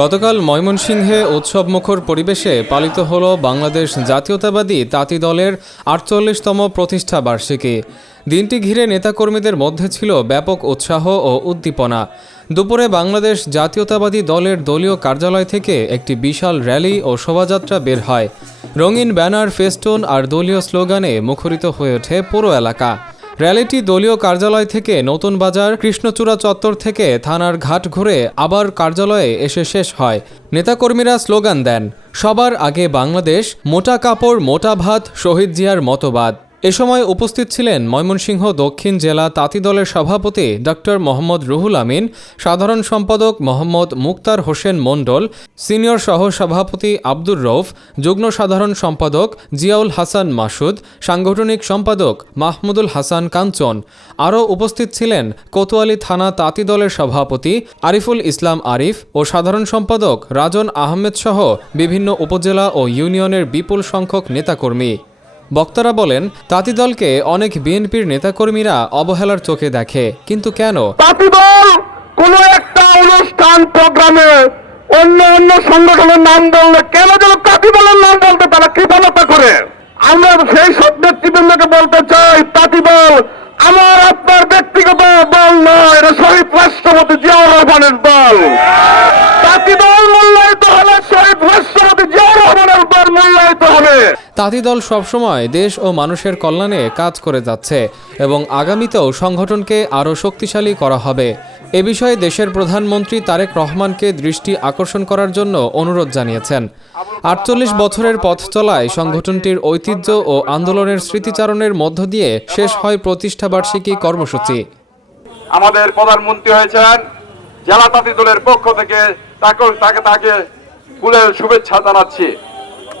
গতকাল ময়মনসিংহে উৎসবমুখর পরিবেশে পালিত হল বাংলাদেশ জাতীয়তাবাদী তাঁতি দলের ৪৮তম প্রতিষ্ঠা বার্ষিকী। দিনটি ঘিরে নেতাকর্মীদের মধ্যে ছিল ব্যাপক উৎসাহ ও উদ্দীপনা। দুপুরে বাংলাদেশ জাতীয়তাবাদী দলের দলীয় কার্যালয় থেকে একটি বিশাল র্যালি ও শোভাযাত্রা বের হয়। রঙিন ব্যানার, ফেস্টুন আর দলীয় স্লোগানে মুখরিত হয়ে ওঠে পুরো এলাকা। র্যালিটি দলীয় কার্যালয় থেকে নতুন বাজার, কৃষ্ণচূড়া চত্বর থেকে থানার ঘাট ঘুরে আবার কার্যালয়ে এসে শেষ হয়। নেতাকর্মীরা স্লোগান দেন, সবার আগে বাংলাদেশ, মোটা কাপড় মোটা ভাত, শহীদ জিয়ার মতবাদ। এ সময় উপস্থিত ছিলেন ময়মনসিংহ দক্ষিণ জেলা তাঁতি দলের সভাপতি ডক্টর মোহাম্মদ রুহুল আমিন, সাধারণ সম্পাদক মোহাম্মদ মুক্তার হোসেন মণ্ডল, সিনিয়র সহ-সভাপতি আব্দুর রউফ, যুগ্ম সাধারণ সম্পাদক জিয়াউল হাসান মাসুদ, সাংগঠনিক সম্পাদক মাহমুদুল হাসান কাঞ্চন। আরও উপস্থিত ছিলেন কোতোয়ালি থানা তাঁতি দলের সভাপতি আরিফুল ইসলাম আরিফ ও সাধারণ সম্পাদক রাজন আহমেদ সহ বিভিন্ন উপজেলা ও ইউনিয়নের বিপুল সংখ্যক নেতাকর্মী। বক্তারা বলেন, তাঁতি দলকে অনেক বিএনপির নেতাকর্মীরা অবহেলার চোখে দেখে, কিন্তু কেন? তাঁতি দল কোনো একটা অনুষ্ঠান প্রোগ্রামে অন্য সংগঠনের নাম বললে কেন যেন তাঁতি দলের নাম বলতে তারা কৃপণতা করে। আমরা সেই সব নেতৃবৃন্দকে বলতে চাই, তাঁতি দল আমার আপনার ব্যক্তিগত দল নয়, এটা শহীদ রাষ্ট্রপতি জিয়াউর রহমানের দল। তাঁতি দল মূল্যায়িত হলে শহীদ রাষ্ট্রপতি জিয়াউর রহমানের দল মূল্যায়িত হবে। তাঁতি দল সবসময় দেশ ও মানুষের কল্যাণে কাজ করে যাচ্ছে এবং আগামীতেও সংগঠনকে আরও শক্তিশালী করা হবে। এ বিষয়ে দেশের প্রধানমন্ত্রী তারেক রহমানকে দৃষ্টি আকর্ষণ করার জন্য অনুরোধ জানিয়েছেন। ৪৮ বছরের পথ চলায় সংগঠনটির ঐতিহ্য ও আন্দোলনের স্মৃতিচারণের মধ্য দিয়ে শেষ হয় প্রতিষ্ঠাবার্ষিকী কর্মসূচি। আমাদের প্রধানমন্ত্রী হয়েছেন, জেলা তাঁতি দলের পক্ষ থেকে তাকে ফুলের শুভেচ্ছা জানাচ্ছি।